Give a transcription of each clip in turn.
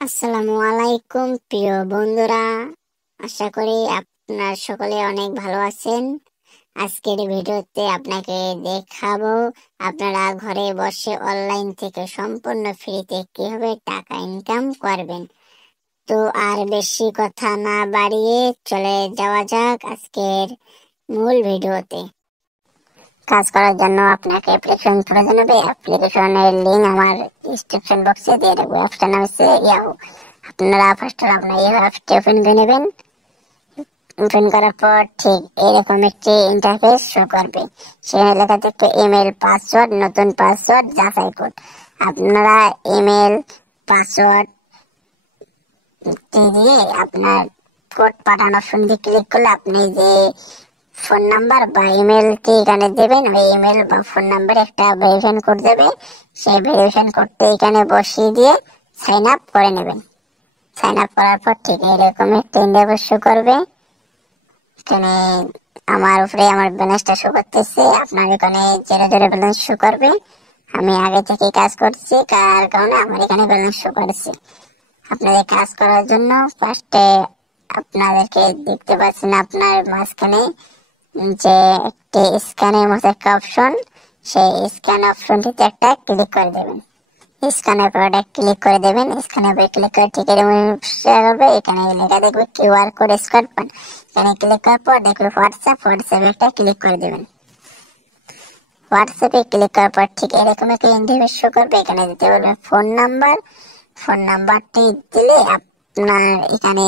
আসসালামু আলাইকুম প্রিয় বন্ধুরা, আশা করি আপনার সকলে অনেক ভালো আছেন। আজকের ভিডিওতে আপনাকে দেখাবো আপনারা ঘরে বসে অনলাইন থেকে সম্পূর্ণ ফ্রিতে কিভাবে টাকা ইনকাম করবেন। তো আর বেশি কথা না বাড়িয়ে চলে যাওয়া যাক আজকের মূল ভিডিওতে। কাজ করার জন্য আপনাকে অ্যাপ্লিকেশন প্রয়োজন হবে। অ্যাপ্লিকেশনের লিঙ্ক আমার ডিসক্রিপশন বক্সে দিয়ে দেবো। অ্যাপসটার নাম হচ্ছে ইয়াহু। আপনারা ফার্স্ট আপনার এই অ্যাপসটি ওপেন করে নেবেন। ওপেন করার পর ঠিক এরকম একটি ইন্টারফেস শো করবে। সেখানে লেখা থাকবে ইমেল পাসওয়ার্ড, নতুন পাসওয়ার্ড, যাচাই কোড। আপনারা ইমেল পাসওয়ার্ড দিয়ে আপনার কোড পাঠানোর অপশন দিয়ে ক্লিক করলে আপনি যে ফোন নাম্বার বা ইমেলটি এখানে দেবেন, ওই ইমেল বা ফোন নাম্বারে একটা ভেরিফিকেশন কোড দেবে। সেই ভেরিফিকেশন কোডটি এখানে বসিয়ে দিয়ে সাইন আপ করে নেবেন। সাইন আপ করার পর ঠিক এরকম একটা ইন্টারফেস শো করবে। এখানে আমার উপরে আমার ব্যালেন্সটা শো করতেছে, আপনার এখানে জিরো জিরো ব্যালেন্স শো করবে। আমি আগে থেকে কাজ করছি, কার কারণে আমার এখানে ব্যালেন্স শো করেছে। আপনাদের কাজ করার জন্য ফার্স্টে আপনাদেরকে দেখতে পাচ্ছেন আপনার মাঝখানে যে একটি স্ক্যানের মতো একটা অপশন, সেই স্ক্যান অপশনটিতে একটা ক্লিক করে দেবেন। স্ক্যানের পর ক্লিক করে দেবেন। স্ক্যানের উপরে ক্লিক করে ঠিক হবে। এখানে লেখা দেখবে কিউআর কোড স্ক্যান পান। এখানে ক্লিক করার পর দেখবে হোয়াটসঅ্যাপে একটা ক্লিক করে দেবেন। হোয়াটসঅ্যাপে ক্লিক করার পর ঠিক এরকম একটা ইন্টারফেস শো করবে। এখানে দিতে বলবেন ফোন নাম্বার। ফোন নাম্বারটি দিলে আপনার এখানে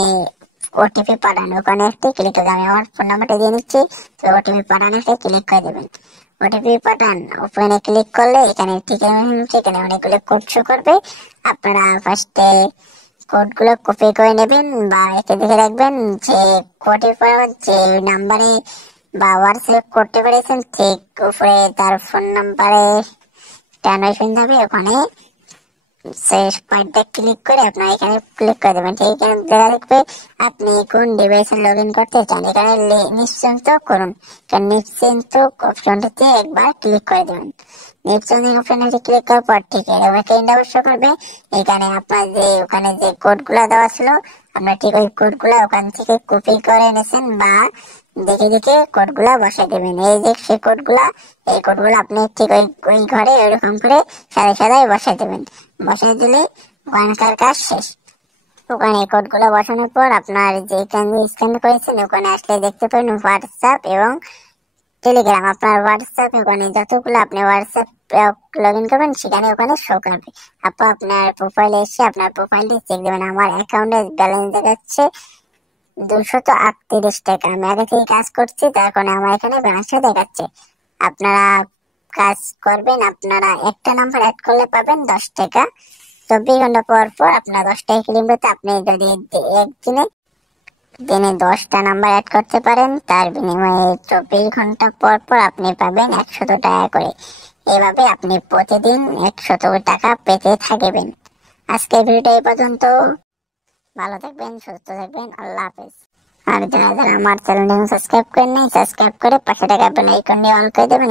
ওটিপি পাঠানো, ওখানে একটা ক্লিক করে আমি আমার ফোন নাম্বারটা দিয়ে নিচ্ছি। তো ওটিপি পাঠানো একটা ক্লিক করে দেবেন। ওটিপি পাঠান ওপেনে ক্লিক করলে এখানে ঠিক এখানে অনেকগুলো কোড শো করবে। আপনারা ফার্স্টে কোডগুলো কপি করে নেবেন বা একে দেখে রাখবেন যে কোডের পর যে নাম্বারে বা হোয়াটসঅ্যাপ করতে পেরেছেন ঠিক উপরে তার ফোন নাম্বারে ট্রানজেকশন যাবে। ওখানে শেষ পয়েন্টটা ক্লিক করে আপনার এখানে ক্লিক করে দেবেন। ঠিক এখানে দেখা দেখবে আপনি কোন ডিভাইসে লগ ইন করতে চান। এখানে নিশ্চিন্ত করুন, কারণ নিশ্চিন্ত অপশনটিতে একবার ক্লিক করে দেবেন। নিশ্চিন্ত অপশনে ক্লিক করার পর ঠিক এরকম একটা ইন্টারফেস শো করবে। এখানে আপনার যে ওখানে যে কোডগুলো দেওয়া ছিল আপনার ঠিক ওই কোডগুলো ওখান থেকে কপি করে এনেছেন বা দেখে দেখে কোডগুলা বসাই দেবেন। এই যে সেই কোডগুলা, এই কোডগুলো আপনি ঠিক ওই ঘরে ওইরকম করে সাদাই সাদাই বসাই দেবেন। বসাই দিলে ওখানকার কাজ শেষ। ওখানে কোডগুলো বসানোর পর আপনার যে স্ক্যান করেছেন ওখানে আসলে দেখতে পাবেন হোয়াটসঅ্যাপ এবং টেলিগ্রাম। আপনার হোয়াটসঅ্যাপ ওখানে যতগুলো আপনি হোয়াটসঅ্যাপ লগ ইন করবেন সেখানে ওখানে শো করবে। আপনার প্রোফাইলে এসে আপনার প্রোফাইলটি চেক দেবেন। আমার অ্যাকাউন্টে ব্যালেন্স দেখাচ্ছে 238 টাকা। আমি আগে থেকে কাজ করছি, তার কারণে আমার এখানে ব্যালেন্সটা দেখাচ্ছে। আপনারা কাজ করবেন, আপনারা একটা নাম্বার অ্যাড করলে পাবেন 10 টাকা। 24 ঘন্টা পর পর আপনার 10 টাকা কিলোমিটার আপনি যদি একদিনে দিনে 10টা নাম্বার অ্যাড করতে পারেন, তার বিনিময়ে 24 ঘন্টা পর পর আপনি পাবেন 100 টাকা করে। এভাবে আপনি প্রতিদিন 100 টাকা পেতে থাকবেন। আজকের ভিডিওটা এই পর্যন্ত। ভালো থাকবেন, সুস্থ থাকবেন, আল্লাহ হাফেজ। আর যারা যারা আমার চ্যানেলটি সাবস্ক্রাইব করেন নাই, সাবস্ক্রাইব করে পাশে থাকা বেল আইকনটি অন করে দেবেন।